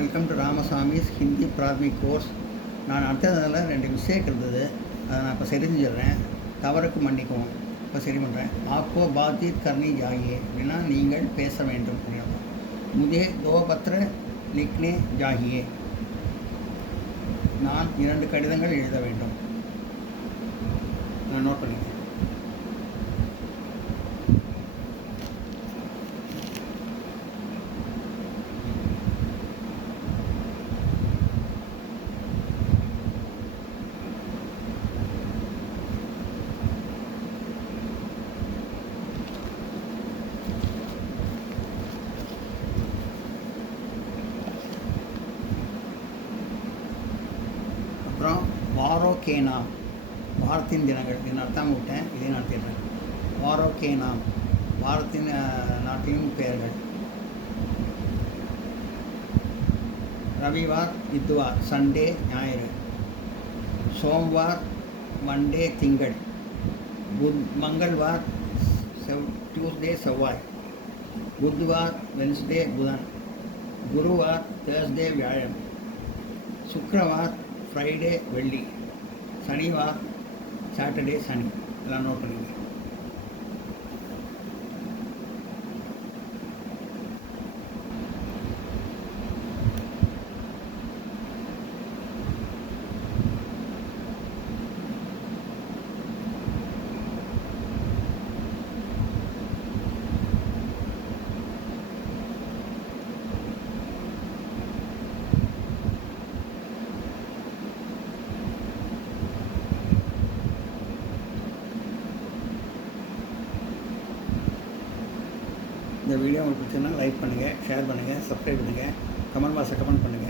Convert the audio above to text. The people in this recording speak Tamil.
Welcome to Ramasamy's Hindi Prathmik course. நான் அடுத்ததில் 2 மிஸ்டேக் இருந்தது, அதை நான் இப்போ சரி செஞ்சிடுறேன். தவறுக்கு மன்னிக்கவும். இப்போ சரி பண்ணுறேன். ஆப்போ பாத்தீத் கர்னி ஜாயியே அப்படின்னா நீங்கள் பேச வேண்டும் அப்படின்னு. முதே 2 பத்திர லிக்னே ஜாகியே, நான் 2 கடிதங்கள் எழுத வேண்டும். நான் நோட் பண்ணிக்கிறேன். அப்புறம் வாரோ கே நாம், வாரத்தின் தினங்கள், இது நடத்தாமல் விட்டேன், இதே நடத்திடுறேன். வாரோ கே நாம், வாரத்தின் நாட்டின் பெயர்கள். ரவிவார் இத்வார், சண்டே ஞாயிறு. சோம்வார் மண்டே திங்கள். மங்கள்வார் டியூஸ்டே செவ்வாய். புத்வார் வென்ஸ்டே புதன். குருவார் தேர்ஸ்டே வியாழன். சுக்கிரவார் ஃப்ரைடே வெள்ளி. சனிவார் சாட்டர்டே சனி. எல்லாம் நோட் பண்ணிங்க. இந்த வீடியோ உங்களுக்கு பிடிச்சதுன்னா லைக் பண்ணுங்கள், ஷேர் பண்ணுங்கள், சப்ஸ்கிரைப் பண்ணுங்கள், கமெண்ட் பாக்ஸில் கமெண்ட் பண்ணுங்கள்.